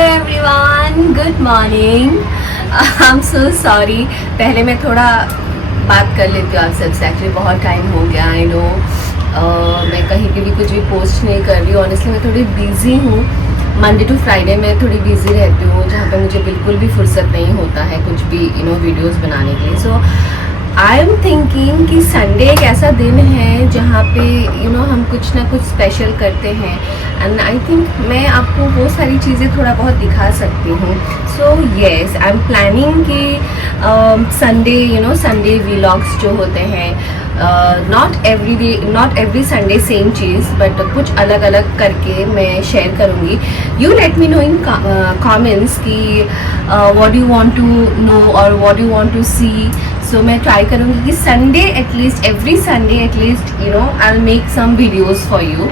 Hello everyone, good morning. I am so sorry, पहले मैं थोड़ा बात कर लेती हूँ आप सबसे। एक्चुअली बहुत टाइम हो गया, आई नो। मैं कहीं पे भी कुछ भी पोस्ट नहीं कर रही हूँ। ऑनेस्टली मैं थोड़ी बिज़ी हूँ। मंडे टू फ्राइडे मैं थोड़ी बिज़ी रहती हूँ, जहाँ पे मुझे बिल्कुल भी फुर्सत नहीं होता है कुछ भी वीडियोस बनाने के लिए। सो आई एम थिंकिंग कि संडे एक ऐसा दिन है जहाँ पे हम कुछ ना कुछ स्पेशल करते हैं, एंड आई थिंक मैं आपको वो सारी चीज़ें थोड़ा बहुत दिखा सकती हूँ। So yes, I am planning कि संडे व्लॉग्स जो होते हैं, नॉट एवरी संडे सेम चीज़, बट कुछ अलग अलग करके मैं शेयर करूँगी। You let me know in comments कि what you want to know और what you want to see. So मैं ट्राई करूँगी कि Sunday at least, every Sunday at least I will make some videos for you.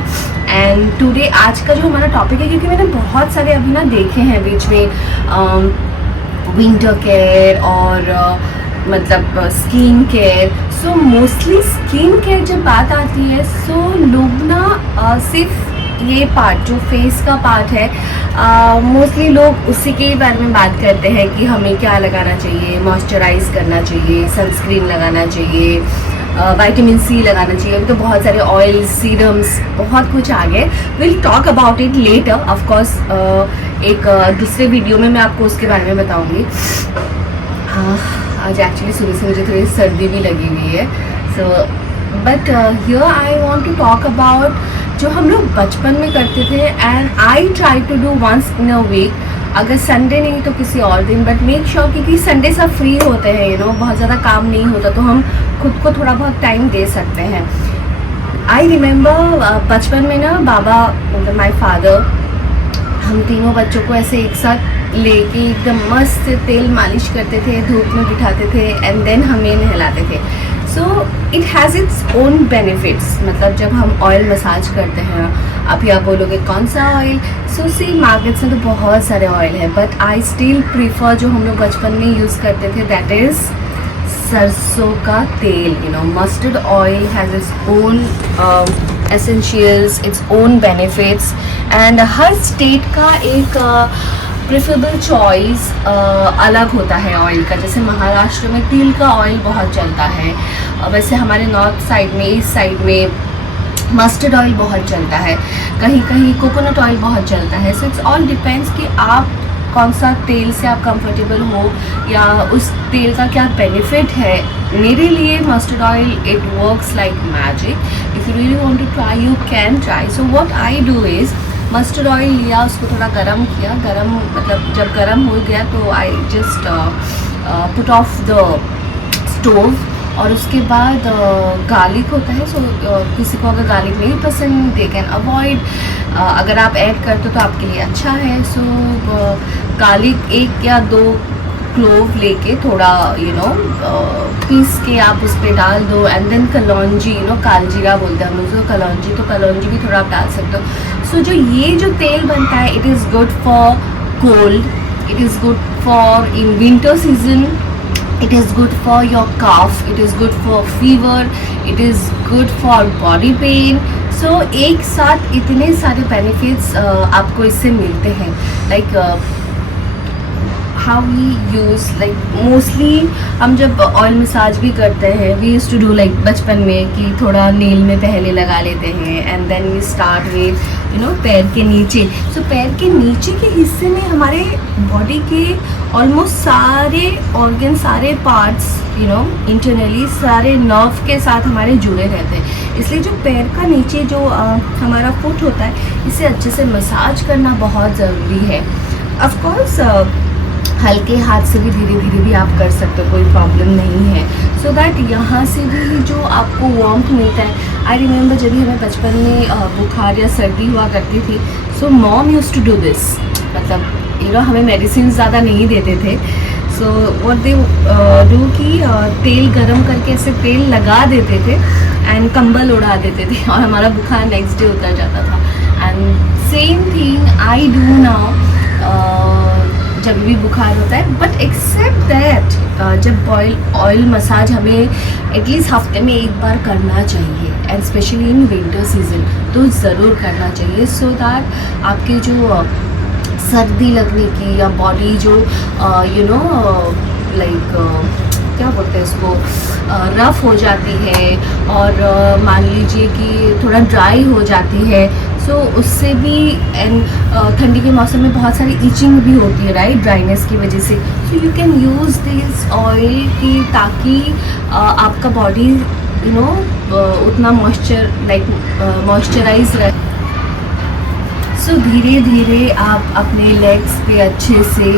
And today, आज का जो हमारा topic है, क्योंकि मैंने बहुत सारे अभी ना देखे हैं बीच में विंटर केयर और मतलब skin care. So mostly skin care जब बात आती है, सो लोग ना सिर्फ ये पार्ट जो फेस का पार्ट है, मोस्टली लोग उसी के बारे में बात करते हैं कि हमें क्या लगाना चाहिए, मॉइस्चराइज करना चाहिए, सनस्क्रीन लगाना चाहिए, विटामिन सी लगाना चाहिए। अभी तो बहुत सारे ऑयल, सीरम्स, बहुत कुछ आ गए। Will talk about it later of course. एक दूसरे वीडियो में मैं आपको उसके बारे में बताऊँगी। आज एक्चुअली सुबह से मुझे थोड़ी सर्दी भी लगी हुई है। So but here I want to talk about जो हम लोग बचपन में करते थे, and I try to do once in a week. अगर संडे नहीं तो किसी और दिन, बट मेक श्योर कि संडे सब फ्री होते हैं, बहुत ज़्यादा काम नहीं होता, तो हम खुद को थोड़ा बहुत टाइम दे सकते हैं। आई रिमेंबर बचपन में ना बाबा, मतलब माई फादर, हम तीनों बच्चों को ऐसे एक साथ लेके एकदम मस्त तेल मालिश करते थे, धूप में बिठाते थे, एंड देन हमें नहलाते थे। So it has its own benefits. मतलब जब हम ऑयल मसाज करते हैं, अभी आप बोलोगे कौन सा ऑयल? सो सी, मार्केट्स में तो बहुत सारे ऑयल है, बट आई स्टिल प्रीफर जो हम लोग बचपन में यूज़ करते थे, दैट इज़ सरसों का तेल। Mustard oil has its own essentials, its own benefits, and her state का एक प्रेफरेबल चॉइस अलग होता है ऑयल का। जैसे महाराष्ट्र में तिल का ऑयल बहुत चलता है, वैसे हमारे नॉर्थ साइड में, ईस्ट साइड में मस्टर्ड ऑयल बहुत चलता है, कहीं कहीं कोकोनट ऑयल बहुत चलता है। सो इट्स ऑल डिपेंड्स कि आप कौन सा तेल से आप कंफर्टेबल हो, या उस तेल का क्या बेनिफिट है। मेरे लिए mustard oil, it works like magic. If you really want to try, you can try. So what I do is, mustard oil लिया, उसको थोड़ा गरम किया, गरम मतलब जब गरम हो गया तो I just put off the stove, और उसके बाद गार्लिक होता है। सो किसी को अगर गार्लिक नहीं पसंद, दे कैन अवॉइड। अगर आप ऐड करते हो तो आपके लिए अच्छा है। सो गार्लिक 1 या 2 क्लोव लेके थोड़ा पीस के आप उस पर डाल दो, एंड देन कलौंजी, कालजीरा बोलते हैं हम लोग, कलौंजी, तो कलौंजी भी थोड़ा आप डाल सकते हो। सो जो ये जो तेल बनता है, it is good for cold, it is good for in winter season, it is good for your cough, it is good for fever, it is good for body pain. So एक साथ इतने सारे benefits आपको इससे मिलते हैं। like how we use, like mostly हम जब ऑयल मसाज भी करते हैं, we used to do like बचपन में कि थोड़ा नेल में पहले लगा लेते हैं, and then we start with पैर के नीचे। सो पैर के नीचे के हिस्से में हमारे बॉडी के ऑलमोस्ट सारे ऑर्गन, सारे पार्ट्स इंटरनली सारे नर्व के साथ हमारे जुड़े रहते हैं। इसलिए जो पैर का नीचे जो हमारा फुट होता है, इसे अच्छे से मसाज करना बहुत ज़रूरी है। ऑफकोर्स हल्के हाथ से भी धीरे धीरे भी आप कर सकते हो, कोई प्रॉब्लम नहीं है। सो दैट यहाँ से भी जो आपको वार्मथ मिलता है। आई रिमेंबर जब भी हमें बचपन में बुखार या सर्दी हुआ करती थी, so mom use to do this. मतलब हमें मेडिसिन ज़्यादा नहीं देते थे। सो व्हाट दे डू कि तेल गरम करके ऐसे तेल लगा देते थे, एंड कंबल उड़ा देते थे, और हमारा बुखार नेक्स्ट डे उतर जाता था। And same thing I do now जब भी बुखार होता है, बट एक्सेप्ट दैट जब ऑयल मसाज हमें एटलीस्ट हफ्ते में 1 बार करना चाहिए, and specially in winter season तो ज़रूर करना चाहिए, सो दैट आपके जो सर्दी लगने की या बॉडी जो यू नो लाइक क्या बोलते हैं उसको, रफ़ हो जाती है और मान लीजिए कि थोड़ा ड्राई हो जाती है, सो उससे भी एंड ठंडी के मौसम में बहुत सारी ईचिंग भी होती है राइट, ड्राइनेस की वजह से। सो you can use this oil कि ताकि आपका बॉडी यू नो उतना मॉइस्चराइज रहे। सो धीरे धीरे आप अपने लेग्स पे अच्छे से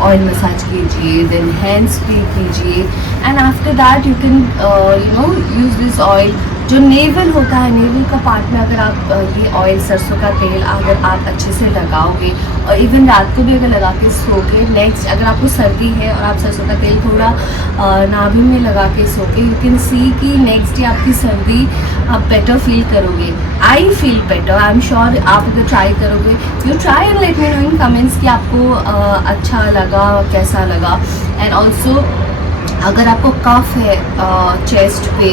ऑयल मसाज कीजिए, देन हैंड्स पे कीजिए, and after that you can you know use this oil. जो नेवल होता है, नेवल का पार्ट में अगर आप ये ऑयल सरसों का तेल अगर आप अच्छे से लगाओगे और इवन रात को भी अगर लगा के सोओगे, नेक्स्ट अगर आपको सर्दी है और आप सरसों का तेल थोड़ा नाभि में लगा के सोओगे, यू कैन सी कि नेक्स्ट डे आपकी सर्दी आप बेटर फील करोगे। I feel better, I am sure आप अगर ट्राई करोगे, you try and let me know in comments कि आपको अच्छा लगा, कैसा लगा। एंड ऑल्सो अगर आपको कफ है चेस्ट पे,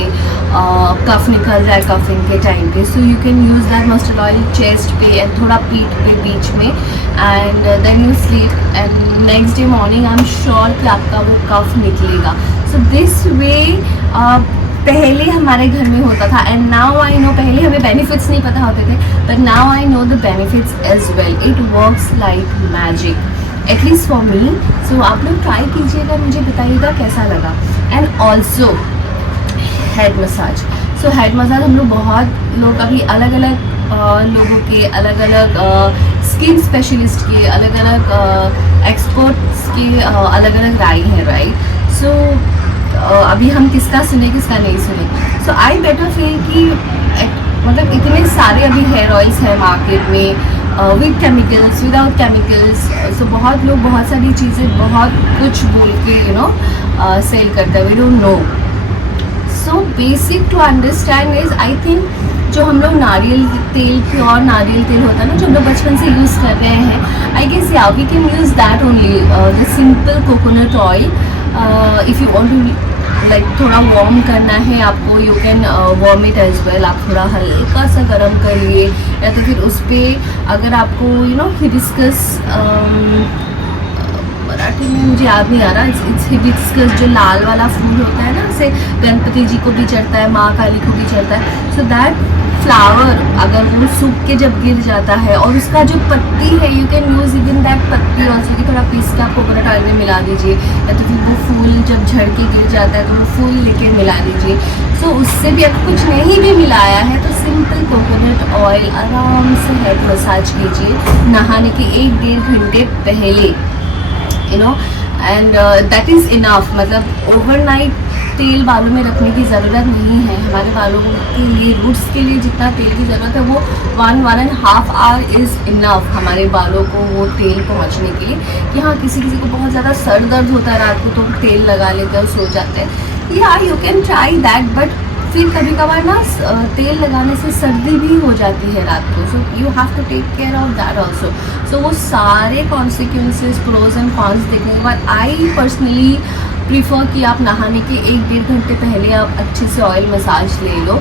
कफ निकल रहा है कफिंग के टाइम पे, so you can use that mustard oil chest पे एंड थोड़ा पीठ पे बीच में, and then you sleep and next day morning I am sure कि आपका वो कफ निकलेगा। सो दिस वे पहले हमारे घर में होता था एंड नाउ आई नो, पहले हमें बेनिफिट्स नहीं पता होते थे but now I know the benefits as well, it works like magic at least for me. So आप लोग ट्राई कीजिएगा, मुझे बताइएगा कैसा लगा। And also head massage. So head massage हम लोग बहुत लोग अभी अलग अलग लोगों के अलग अलग स्किन स्पेशलिस्ट के अलग अलग एक्सपर्ट्स के अलग अलग राय हैं राइट। सो अभी हम किसका सुने किसका नहीं सुने। सो आई बेटर फील कि मतलब इतने सारे अभी हेयर ऑयल्स हैं मार्केट में विद केमिकल्स, विदाउट केमिकल्स। सो बहुत लोग बहुत सारी चीज़ें बहुत कुछ बोल के यू नो सेल करते हैं, we don't know. So basic to understand is I think जो हम लोग नारियल तेल, प्योर नारियल तेल होता है ना जो हम लोग बचपन से यूज़ कर रहे हैं, आई गेस या we can use that only, the simple coconut oil. If you want to like थोड़ा वार्म करना है आपको, you can warm it as well. आप थोड़ा हल्का सा गर्म करिए या तो फिर उस पर अगर आपको यू नो हिबिस्कस, मराठी में मुझे याद नहीं आ रहा, इट्स हिबिस्कस जो लाल वाला फूल होता है ना, उसे गणपति जी को भी चढ़ता है, माँ काली को भी चढ़ता है। सो दैट फ्लावर अगर वो सूख के जब गिर जाता है और उसका जो पत्ती है, you can use even that पत्ती ऑल्सो, कि थोड़ा पीस के आप कोकोनट ऑयल में मिला दीजिए या तो फिर वो फूल जब झड़ के गिर जाता है तो वो फूल लेके मिला दीजिए। सो उससे भी अगर कुछ नहीं भी मिलाया है तो सिंपल कोकोनट ऑयल आराम से हेड मसाज कीजिए नहाने के 1-1.5 घंटे पहले, you know, and that is enough. मतलब ओवरनाइट तेल बालों में रखने की ज़रूरत नहीं है। हमारे बालों के लिए, रूट्स के लिए जितना तेल की ज़रूरत है वो 1-1.5 आवर इज़ इनफ हमारे बालों को वो तेल पहुंचने के लिए। कि हाँ, किसी किसी को बहुत ज़्यादा सर दर्द होता है रात को तो तेल लगा लेते हैं और सो जाते हैं, या you can try that. But फिर कभी कभार ना तेल लगाने से सर्दी भी हो जाती है रात को, so you have to take care of that also. So वो सारे कॉन्सिक्वेंसेस, प्रोज एंड कॉन्स देखने के बाद आई पर्सनली प्रीफर कि आप नहाने के 1-1.5 घंटे पहले आप अच्छे से ऑयल मसाज ले लो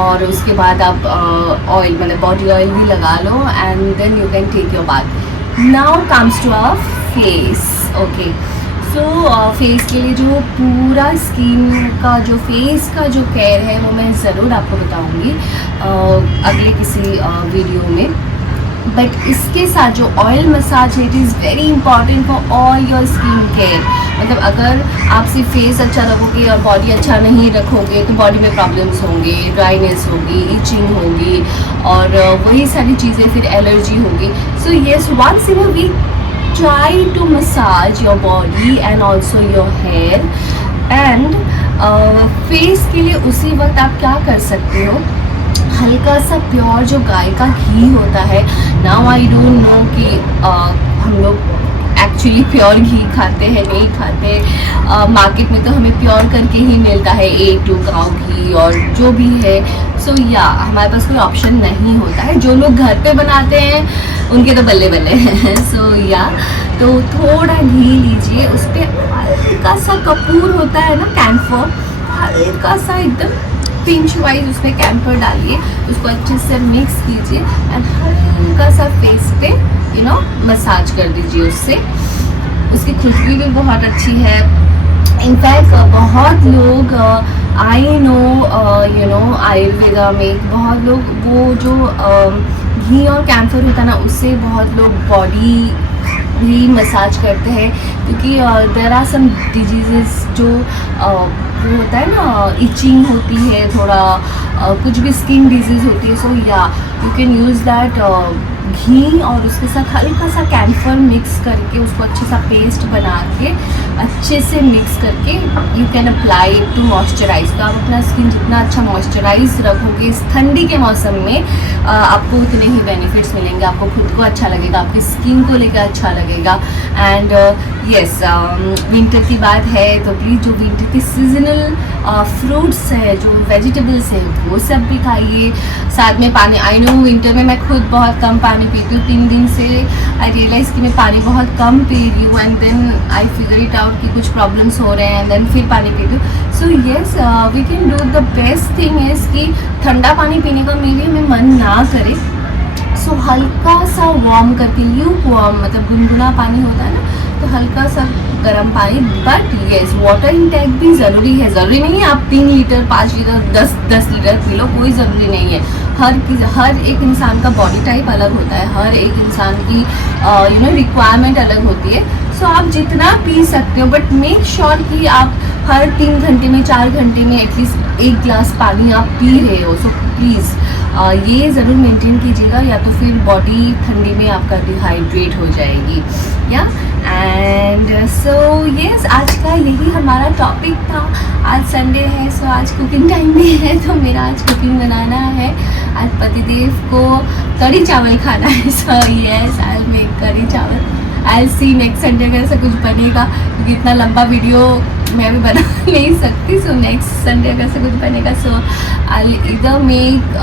और उसके बाद आप ऑयल मतलब बॉडी ऑयल भी लगा लो and then you can take your bath. Now comes to our face. Okay, so face के लिए जो पूरा स्किन का जो फेस का जो केयर है वो मैं ज़रूर आपको बताऊंगी अगले किसी वीडियो में। बट इसके साथ जो ऑयल मसाज है it is very important for all your skin care. मतलब अगर आप सिर्फ फेस अच्छा रखोगे और बॉडी अच्छा नहीं रखोगे तो बॉडी में प्रॉब्लम्स होंगे, ड्राइनेस होगी, इचिंग होगी और वही सारी चीज़ें, फिर एलर्जी होगी। So yes, once in a week try to massage your body and also your hair and face के लिए उसी वक्त आप क्या कर सकते हो, हल्का सा प्योर जो गाय का घी होता है। नाउ आई डोंट नो कि हम लोग एक्चुअली प्योर घी खाते हैं नहीं खाते, मार्केट में तो हमें प्योर करके ही मिलता है A2 काऊ घी और जो भी है। सो या हमारे पास कोई ऑप्शन नहीं होता है। जो लोग घर पे बनाते हैं उनके तो बल्ले बल्ले हैं। सो या तो थोड़ा घी लीजिए, उस पर हल्का सा कपूर होता है ना, कैम्फर, हल्का सा एकदम पिंच वाइज उसमें कैम्फर डालिए, उसको अच्छे से मिक्स कीजिए एंड हल्का सा फेस पे मसाज कर दीजिए उससे। उसकी खुशबू भी बहुत अच्छी है। इनफैक्ट बहुत लोग आई नो आयुर्वेदा में बहुत लोग वो जो घी और कैम्फर होता है ना, उससे बहुत लोग बॉडी भी मसाज करते हैं, क्योंकि देर आर सम डिजीज़ेस जो वो होता है ना, इचिंग होती है थोड़ा, कुछ भी स्किन डिजीज़ होती है। सो या यू कैन यूज़ दैट घी और उसके साथ हल्का सा कैम्फर मिक्स करके उसको अच्छे सा पेस्ट बना के अच्छे से मिक्स करके you can apply to moisturise. तो आप अपना स्किन जितना अच्छा मॉइस्चराइज रखोगे इस ठंडी के मौसम में, आपको उतने ही बेनिफिट्स मिलेंगे। आपको खुद को अच्छा लगेगा, आपकी स्किन को लेकर अच्छा लगेगा। एंड यस, विंटर की बात है तो प्लीज़ जो विंटर के सीजनल फ्रूट्स हैं, जो वेजिटेबल्स हैं, वो सब भी खाइए। साथ में पानी, आई नो विंटर में मैं खुद बहुत कम पानी पीती हूँ। 3 दिन से आई रियलाइज़ कि मैं पानी बहुत कम पी रही हूँ, and then I figure it out कि कुछ प्रॉब्लम्स हो रहे हैं, एंड देन फिर पानी पीती हूँ। So yes, we can do the best thing is कि ठंडा पानी पीने का मे भी हमें मन ना करे, सो हल्का सा वार्म करके, ल्यूक वार्म मतलब गुनगुना पानी होता है ना, तो हल्का सा गर्म पानी। बट येस, वाटर इंटेक भी ज़रूरी है। ज़रूरी नहीं है आप 3 litre 5 litre 10 litre P low, कोई ज़रूरी नहीं है। हर एक इंसान का बॉडी टाइप अलग होता है, हर एक इंसान की रिक्वायरमेंट अलग होती है। सो आप जितना पी सकते हो, बट मेक श्योर कि आप हर 3 घंटे में 4 घंटे में एटलीस्ट 1 गिलास पानी आप पी रहे हो। सो प्लीज़ ये ज़रूर मेंटेन कीजिएगा, या तो फिर बॉडी ठंडी में आपका डिहाइड्रेट हो जाएगी। या एंड सो येस, आज का यही हमारा टॉपिक था। आज संडे है, सो आज कुकिंग टाइम भी है, तो मेरा आज कुकिंग बनाना है। आज पतिदेव को कढ़ी चावल खाना है, so yes I will make kadhi chawal. I C next Sunday का ऐसा कुछ बनेगा, क्योंकि इतना लंबा वीडियो मैं भी बना नहीं सकती। सो नेक्स्ट संडे का ऐसा कुछ बनेगा। सो आई इधर मेक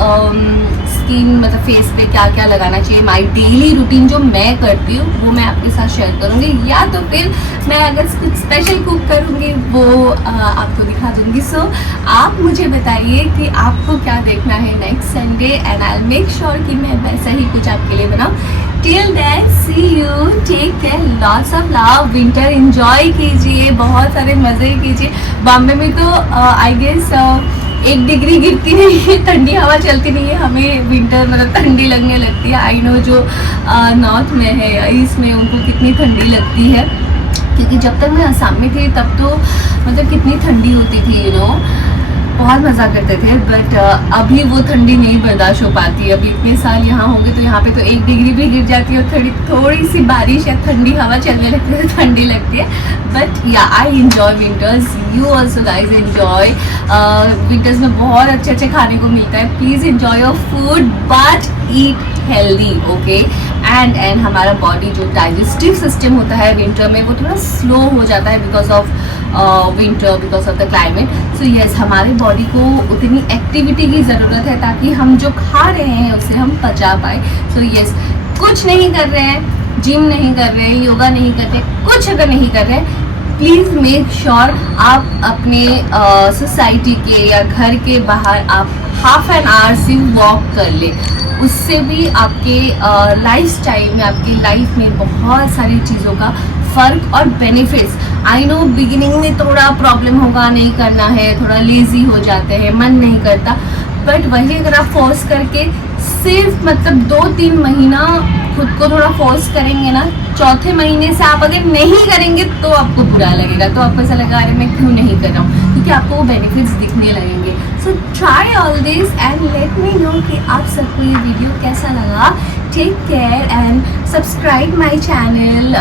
स्किन, मतलब फेस पे क्या क्या लगाना चाहिए, माई डेली रूटीन जो मैं करती हूँ वो मैं आपके साथ शेयर करूँगी, या तो फिर मैं अगर कुछ स्पेशल कुक करूँगी वो आपको दिखा दूँगी। सो आप मुझे बताइए कि आपको क्या देखना है next Sunday, and I will make sure कि मैं वैसा ही कुछ आपके लिए बनाऊँ। Till then, see you, take care, lots of love, winter enjoy कीजिए, बहुत सारे मज़े कीजिए। बॉम्बे में तो आई गेस 1 डिग्री गिरती नहीं है, ठंडी हवा चलती नहीं है, हमें विंटर मतलब ठंडी लगने लगती है। आई नो जो नॉर्थ में है या ईस्ट में उनको कितनी ठंडी लगती है, क्योंकि जब तक मैं असम में थी तब तो मतलब कितनी ठंडी होती थी, बहुत मज़ा करते थे। बट अभी वो ठंडी नहीं बर्दाश्त हो पाती। अभी इतने साल यहाँ होंगे तो यहाँ पे तो 1 डिग्री भी गिर जाती है, और थोड़ी सी बारिश या ठंडी हवा चलने लगती है तो ठंडी लगती है। बट या I enjoy winters, you also guys enjoy winters में। बहुत अच्छे अच्छे खाने को मिलता है। Please enjoy your food but eat healthy, okay. And हमारा बॉडी जो डाइजेस्टिव सिस्टम होता है विंटर में वो थोड़ा स्लो हो जाता है because of winter, because of the climate. So yes, हमारे बॉडी को उतनी एक्टिविटी की ज़रूरत है ताकि हम जो खा रहे हैं उसे हम पचा पाए। सो येस, कुछ नहीं कर रहे हैं, जिम नहीं कर रहे हैं, योगा नहीं कर रहे, कुछ अगर नहीं कर रहे हैं, प्लीज़ मेक श्योर आप अपने सोसाइटी के या घर के बाहर आप हाफ एन आवर से वॉक कर ले। उससे भी आपके लाइफ स्टाइल में, आपकी लाइफ में बहुत सारी चीज़ों का फ़र्क और बेनिफिट्स। आई नो बिगिनिंग में थोड़ा प्रॉब्लम होगा, नहीं करना है, थोड़ा लेज़ी हो जाते हैं, मन नहीं करता, बट वही अगर आप फोर्स करके सिर्फ मतलब 2-3 महीना खुद को थोड़ा फोर्स करेंगे ना, चौथे महीने से आप अगर नहीं करेंगे तो आपको बुरा लगेगा, तो आपको ऐसा लगेगा अरे मैं क्यों नहीं कर रहा हूँ, क्योंकि आपको वो बेनिफिट्स दिखने लगेंगे। So try all this and let me know कि आप सबको ये वीडियो कैसा लगा। Take care and subscribe my channel,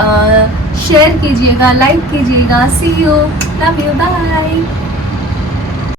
share कीजिएगा, लाइक कीजिएगा। See you, love you, bye.